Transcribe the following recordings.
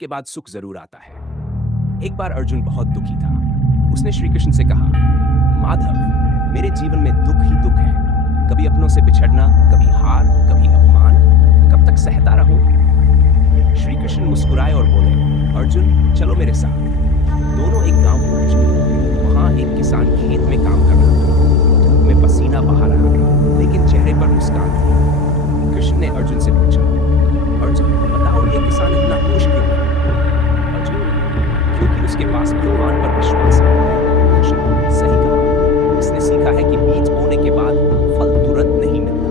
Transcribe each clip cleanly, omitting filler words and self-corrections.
के बाद सुख जरूर आता है। एक बार अर्जुन बहुत दुखी था। उसने श्री कृष्ण से कहा, माधव, मेरे जीवन में दुख ही दुख है। कभी अपनों से बिछड़ना, कभी हार, कभी अपमान। कब तक सहता रहूं? श्री कृष्ण मुस्कुराए और बोले, अर्जुन, चलो मेरे साथ। दोनों एक गांव पहुंचे। वहां एक किसान खेत में काम कर रहा था। धूप में पसीना बहा रहा था, लेकिन चेहरे पर मुस्कान थी। कृष्ण ने अर्जुन से पूछा, अर्जुन, बताओ ये किसान इतना खुश क्यों है? अर्जुन, क्योंकि उसके पास भगवान पर विश्वास है। कृष्ण ने सही कहा। इसने सीखा है कि बीज बोने के बाद फल तुरंत नहीं मिलता।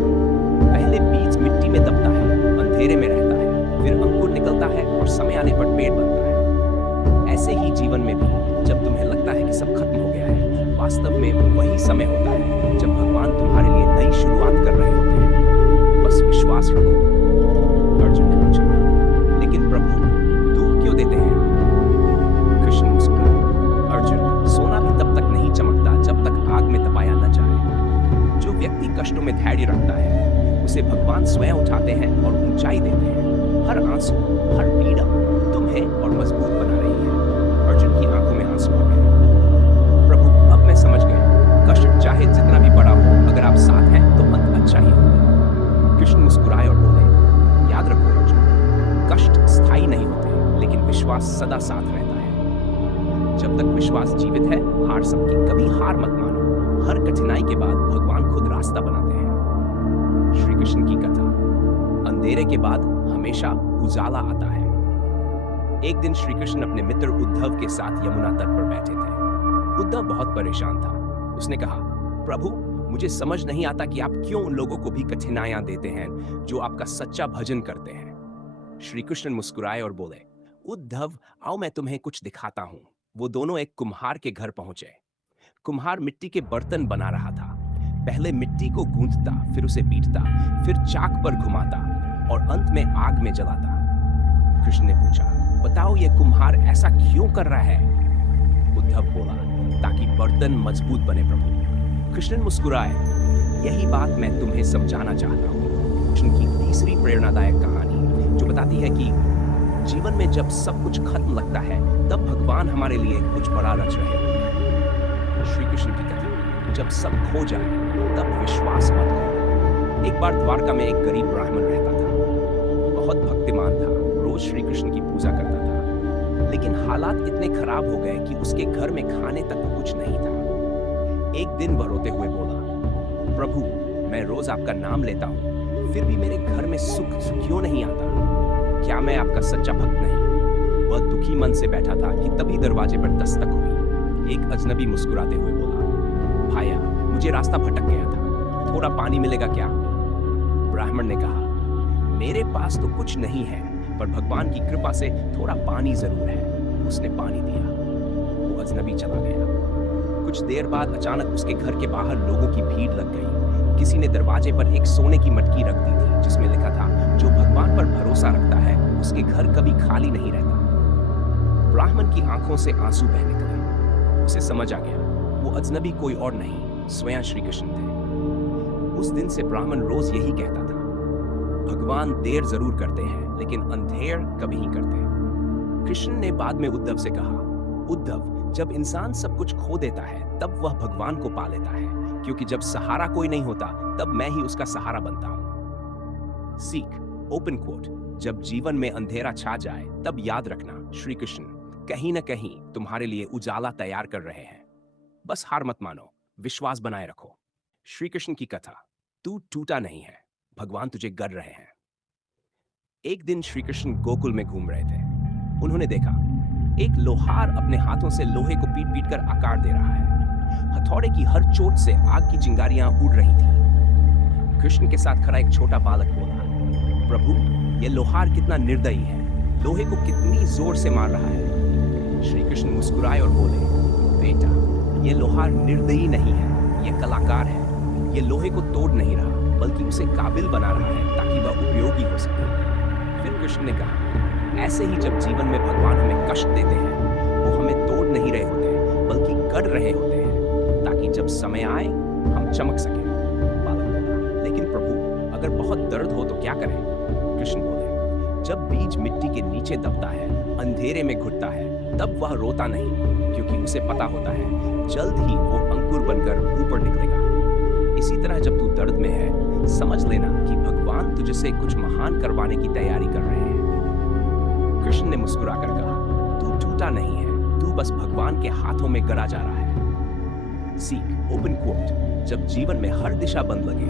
पहले बीज मिट्टी में दबता है, अंधेरे में रहता है, फिर अंकुर निकलता है और समय आने पर पेड़ बनता है। ऐसे ही जीवन में भी जब तुम्हें लगता है कि सब खत्म हो गया है, वास्तव में वही समय होता है जब भगवान तुम्हारे लिए नई शुरुआत कर रहे होते हैं। बस विश्वास रखो। अर्जुन ने पूछा, लेकिन प्रभु, दुख क्यों देते हैं? कृष्ण मुस्कुराए, अर्जुन, सोना भी तब तक नहीं चमकता जब तक आग में तपाया न जाए। जो व्यक्ति कष्टों में धैर्य रखता है, उसे भगवान स्वयं उठाते हैं और ऊंचाई देते हैं। हर आंसू, हर पीड़ा तुम्हें और मजबूत बना रही है। अर्जुन की आंखों में आंसू आ गए। प्रभु, अब मैं समझ गया, कष्ट चाहे जितना भी बड़ा हो, अगर आप साथ हैं तो अंत अच्छा ही होगा। कृष्ण मुस्कुराए और बोले, याद रखो अर्जुन, कष्ट स्थायी नहीं होते, लेकिन विश्वास सदा साथ रहता है। जब तक विश्वास जीवित है, हार सबकी, कभी हार मत मानो। हर कठिनाई के बाद भगवान खुद रास्ता बनाते हैं। श्री कृष्ण की कथा। अंधेरे के बाद हमेशा उजाला आता है। एक दिन श्री कृष्ण अपने मित्र उद्धव के साथ यमुना तट पर बैठे थे। उद्धव बहुत परेशान था। उसने कहा, प्रभु, मुझे समझ नहीं आता कि आप क्यों उन लोगों को भी कठिनाइयां देते हैं जो आपका सच्चा भजन करते हैं। श्री कृष्ण मुस्कुराए और बोले, उद्धव, आओ मैं तुम्हें कुछ दिखाता हूं। वो दोनों एक कुम्हार के घर पहुंचे। कुम्हार मिट्टी के बर्तन बना रहा था। पहले मिट्टी को गूंथता, फिर उसे पीटता, फिर चाक पर घुमाता और अंत में आग में जलाता। कृष्ण ने पूछा, बताओ ये कुम्हार ऐसा क्यों कर रहा है? उद्धव बोला, ताकि बर्तन मजबूत बने प्रभु। कृष्ण मुस्कुराए, यही बात मैं तुम्हें समझाना चाहता हूँ। कृष्ण की तीसरी प्रेरणादायक कहानी, जो बताती है कि जीवन में जब सब कुछ खत्म लगता है, तब भगवान हमारे लिए कुछ बड़ा रच रहे होते हैं। श्री कृष्ण की कथा। जब सब खो जाए, तब विश्वास मत खो। एक बार द्वारका में एक गरीब ब्राह्मण रहता था। बहुत भक्तिमान था, रोज श्री कृष्ण की पूजा करता था। लेकिन हालात इतने खराब हो गए कि उसके घर में खाने तक कुछ नहीं था। एक दिन वह रोते हुए बोला, प्रभु, मैं रोज आपका नाम लेता हूँ, फिर भी मेरे घर में सुख क्यों नहीं आता? क्या मैं आपका सच्चा भक्त नहीं? वह दुखी मन से बैठा था कि तभी दरवाजे पर दस्तक हुई। एक अजनबी मुस्कुराते हुए बोला, भाया, मुझे रास्ता भटक गया था, थोड़ा पानी मिलेगा क्या? ब्राह्मण ने कहा, मेरे पास तो कुछ नहीं है, पर भगवान की कृपा से थोड़ा पानी जरूर है। उसने पानी दिया। वो अजनबी चला गया। कुछ देर बाद अचानक उसके घर के बाहर लोगों की भीड़ लग गई। किसी ने दरवाजे पर एक सोने की मटकी रख दी थी, जिसमें लिखा था, जो भगवान पर भरोसा रखता है, उसके घर कभी खाली नहीं रहता। ब्राह्मण की आंखों से आंसू बह निकले। उसे समझ आ गया, वो अजनबी कोई और नहीं, स्वयं श्री कृष्ण थे। उस दिन से ब्राह्मण रोज यही कहता था, भगवान देर जरूर करते हैं, लेकिन अंधेर कभी नहीं करते। कृष्ण ने बाद में उद्धव से कहा, उद्धव, जब इंसान सब कुछ खो देता है, तब वह भगवान को पा लेता है, क्योंकि जब सहारा कोई नहीं होता, तब मैं ही उसका सहारा बनता हूं। सीख, ओपन कोट, जब जीवन में अंधेरा छा जाए, तब याद रखना, श्री कृष्ण कहीं न कहीं तुम्हारे लिए उजाला तैयार कर रहे हैं। बस हार मत मानो, विश्वास बनाए रखो। श्री कृष्ण की कथा। तू टूटा नहीं है, भगवान तुझे गढ़ रहे हैं। एक दिन श्री कृष्ण गोकुल में घूम रहे थे। उन्होंने देखा, एक लोहार अपने हाथों से लोहे को पीट पीट कर आकार दे रहा है। हथौड़े की हर चोट से आग की चिंगारियां उड़ रही थी। कृष्ण के साथ खड़ा एक छोटा बालक बोला, प्रभु, यह लोहार कितना निर्दयी है, लोहे को कितनी जोर से मार रहा है। श्री कृष्ण मुस्कुराए और बोले, बेटा, यह लोहार निर्दयी नहीं है, यह कलाकार है। यह लोहे को तोड़ नहीं रहा, बल्कि उसे काबिल बना रहा है, ताकि वह उपयोगी हो सके। फिर कृष्ण ने कहा, ऐसे ही जब जीवन में भगवान हमें कष्ट देते हैं, वो हमें तोड़ नहीं रहे होते, बल्कि गढ़ रहे होते हैं, ताकि जब समय आए, हम चमक सके। बालक बोला, लेकिन प्रभु, अगर बहुत दर्द हो तो क्या करें? कृष्ण बोले, जब बीज मिट्टी के नीचे दबता है, अंधेरे में घुटता है, तब वह रोता नहीं, क्योंकि उसे पता होता है जल्द ही वो अंकुर बनकर ऊपर निकलेगा। इसी तरह जब तू दर्द में है, समझ लेना कि भगवान तुझसे कुछ महान करवाने की तैयारी कर रहे हैं। कृष्ण ने मुस्कुराकर कहा, तू टूटा नहीं है, तू बस भगवान के हाथों में गड़ा जा रहा है। सीख, ओपन कोट, जब जीवन में हर दिशा बंद लगे,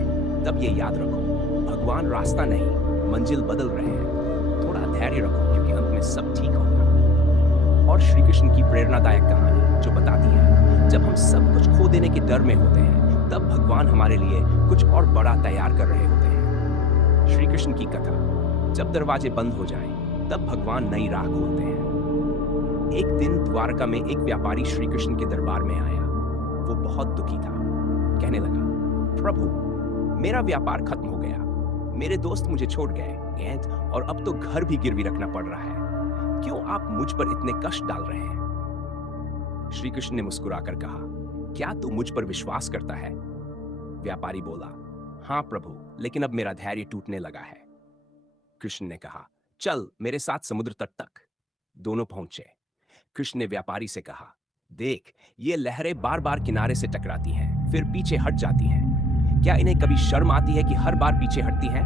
तब ये याद रखो, भगवान रास्ता नहीं, मंजिल बदल रहे हैं। थोड़ा धैर्य रखो, क्योंकि अंत में सब ठीक होगा। और श्री कृष्ण की प्रेरणादायक कहानी जो बताती है, जब हम सब कुछ खो देने के डर में होते हैं, तब भगवान हमारे लिए कुछ और बड़ा तैयार कर रहे होते हैं। श्री कृष्ण की कथा, जब दरवाजे बंद हो जाएं, तब भगवान नई राह खोलते हैं। एक दिन द्वारका में एक व्यापारी श्री कृष्ण के दरबार में आया। वो बहुत दुखी था। कहने लगा, प्रभु, मेरा व्यापार खत्म हो गया, मेरे दोस्त मुझे छोड़ गए, और अब तो घर भी गिरवी रखना पड़ रहा है। क्यों आप मुझ पर इतने कष्ट डाल रहे हैं? श्री कृष्ण ने मुस्कुराकर कहा, क्या तू मुझ पर विश्वास करता है? व्यापारी बोला, हाँ प्रभु, लेकिन अब मेरा धैर्य टूटने लगा है। कृष्ण ने कहा, चल मेरे साथ समुद्र तट तक। दोनों पहुंचे। कृष्ण ने व्यापारी से कहा, देख, ये लहरें बार बार किनारे से टकराती हैं, फिर पीछे हट जाती हैं। क्या इन्हें कभी शर्म आती है कि हर बार पीछे हटती हैं?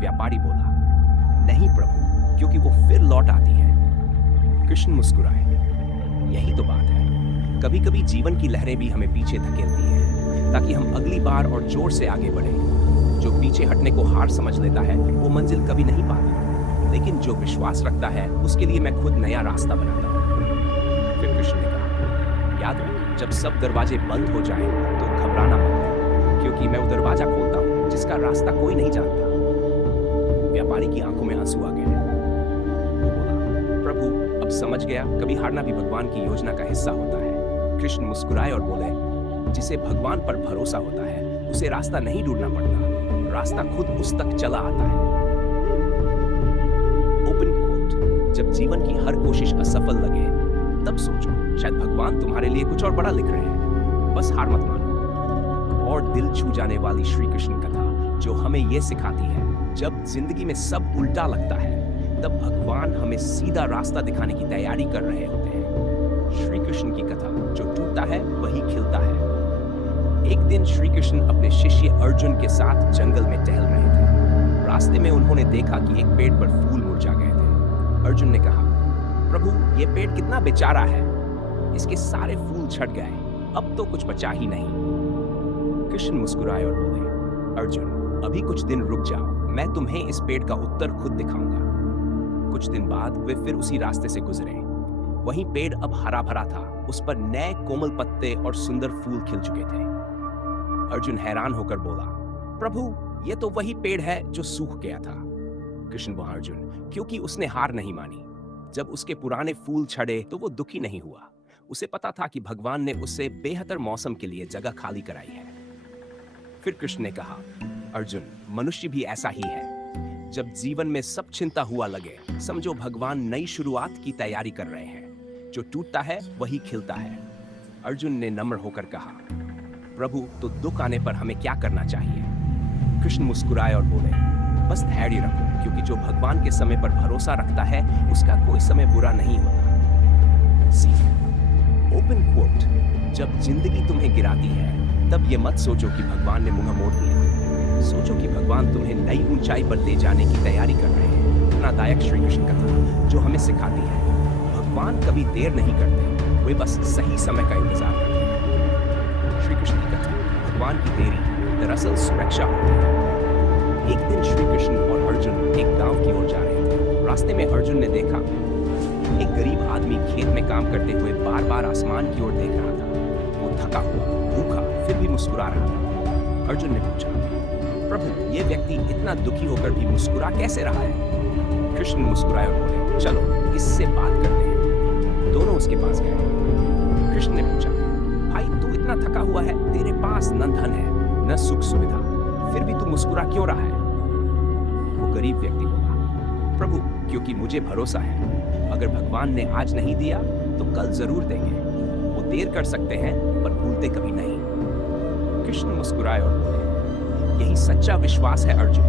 व्यापारी बोला, नहीं प्रभु, क्योंकि वो फिर लौट आती हैं। कृष्ण मुस्कुराए, यही तो बात है, कभी कभी जीवन की लहरें भी हमें पीछे धकेलती हैं, ताकि हम अगली बार और जोर से आगे बढ़ें। जो पीछे हटने को हार समझ लेता है, वो मंजिल कभी नहीं पाता, लेकिन जो विश्वास रखता है, उसके लिए मैं खुद नया रास्ता बनाता हूँ। फिर कृष्ण ने कहा, याद रख, जब सब दरवाजे बंद हो जाएं, तो घबराना मत, क्योंकि मैं वो दरवाजा खोलता हूँ जिसका रास्ता कोई नहीं जानता। व्यापारी की आंखों में आंसू आ गए। वो बोला, प्रभु, अब समझ गया, कभी हारना भी भगवान की योजना का हिस्सा होता है। कृष्ण मुस्कुराए और बोले, जिसे भगवान पर भरोसा होता है, उसे रास्ता नहीं ढूंढना पड़ता, रास्ता खुद उस तक चला आता है। ओपन कोट, जब जीवन की हर कोशिश असफल लगे, तब सोचो, शायद भगवान तुम्हारे लिए कुछ और बड़ा लिख रहे हैं। बस हार मत मानो। और दिल छू जाने वाली श्री कृष्ण कथा जो हमें यह सिखाती है, जब जिंदगी में सब उल्टा लगता है, तब भगवान हमें सीधा रास्ता दिखाने की तैयारी कर रहे होते हैं। श्री कृष्ण की कथा, जो टूटता है वही खिलता है। एक दिन श्री कृष्ण अपने शिष्य अर्जुन के साथ जंगल में टहल रहे थे। रास्ते में उन्होंने देखा कि एक पेड़ पर फूल मुरझा गए थे। अर्जुन ने कहा, प्रभु, ये पेड़ कितना बेचारा है, इसके सारे फूल झड़ गए, अब तो कुछ बचा ही नहीं। कृष्ण मुस्कुराए और बोले, अर्जुन, अभी कुछ दिन रुक जाओ, मैं तुम्हें इस पेड़ का उत्तर खुद दिखाऊंगा। कुछ दिन बाद वे फिर उसी रास्ते से गुजरे। वहीं पेड़ अब हरा भरा था, उस पर नए कोमल पत्ते और सुंदर फूल खिल चुके थे। अर्जुन हैरान होकर बोला, प्रभु, ये तो वही पेड़ है जो सूख गया था। कृष्ण बोला, अर्जुन, क्योंकि उसने हार नहीं मानी। जब उसके पुराने फूल झड़े तो वो दुखी नहीं हुआ। उसे पता था कि भगवान ने उससे बेहतर मौसम के लिए जगह खाली कराई है। फिर कृष्ण ने कहा, अर्जुन, मनुष्य भी ऐसा ही है। जब जीवन में सब चिंता हुआ लगे, समझो भगवान नई शुरुआत की तैयारी कर रहे हैं। जो टूटता है वही खिलता है। अर्जुन ने नम्र होकर कहा, प्रभु, तो दुख आने पर हमें क्या करना चाहिए? कृष्ण मुस्कुराए और बोले, बस धैर्य रखो, क्योंकि जो भगवान के समय पर भरोसा रखता है, उसका कोई समय बुरा नहीं होता। सीख, ओपन कोट, जब जिंदगी तुम्हें गिराती है, तब ये मत सोचो कि भगवान ने मुंह मोड़ लिया। सोचो कि भगवान तुम्हें नई ऊंचाई पर ले जाने की तैयारी कर रहे हैं। प्रेरणादायक श्री कृष्ण कथा जो हमें सिखाती है, भगवान कभी देर नहीं करते, वे बस सही समय का इंतजार करते हैं। श्री कृष्ण की कथा, भगवान की देरी दरअसल सुरक्षा होती है। एक दिन श्री कृष्ण और अर्जुन एक गांव की ओर जा रहे थे। रास्ते में अर्जुन ने देखा एक गरीब आदमी खेत में काम करते हुए बार बार आसमान की ओर देख रहा था। वो थका हुआ, भूखा, फिर भी मुस्कुरा रहा था। अर्जुन ने पूछा, प्रभु, ये व्यक्ति इतना दुखी होकर भी मुस्कुरा कैसे रहा है? कृष्ण मुस्कुराए और बोले, चलो इससे बात करते हैं। दोनों उसके पास गए। कृष्ण ने पूछा, भाई, तू इतना थका हुआ है, तेरे पास न धन है न सुख सुविधा, फिर भी तू मुस्कुरा क्यों रहा है? वो गरीब व्यक्ति बोला, प्रभु, क्योंकि मुझे भरोसा है, अगर भगवान ने आज नहीं दिया तो कल जरूर देंगे। वो देर कर सकते हैं पर भूलते कभी नहीं। कृष्ण मुस्कुराए और बोले, यही सच्चा विश्वास है अर्जुन।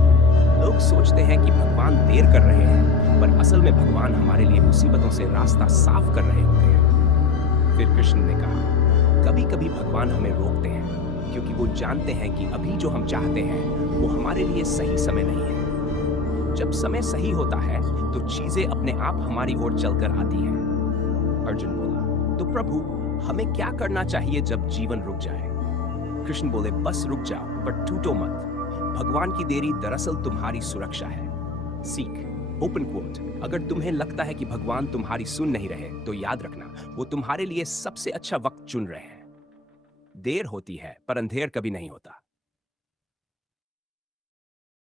लोग सोचते हैं कि भगवान देर कर रहे हैं, पर असल में भगवान हमारे लिए मुसीबतों से रास्ता साफ कर रहे होते हैं। फिर कृष्ण ने कहा, कभी कभी भगवान हमें रोकते हैं क्योंकि वो जानते हैं कि अभी जो हम चाहते हैं वो हमारे लिए सही समय नहीं है। जब समय सही होता है तो चीजें अपने आप हमारी ओर चलकर आती हैं। अर्जुन बोला, तो प्रभु हमें क्या करना चाहिए जब जीवन रुक जाए? कृष्ण बोले, बस रुक जाओ पर टूटो मत। भगवान की देरी दरअसल तुम्हारी सुरक्षा है। सीख, ओपन कोट, अगर तुम्हें लगता है कि भगवान तुम्हारी सुन नहीं रहे तो याद रखना वो तुम्हारे लिए सबसे अच्छा वक्त चुन रहे हैं। देर होती है पर अंधेर कभी नहीं होता।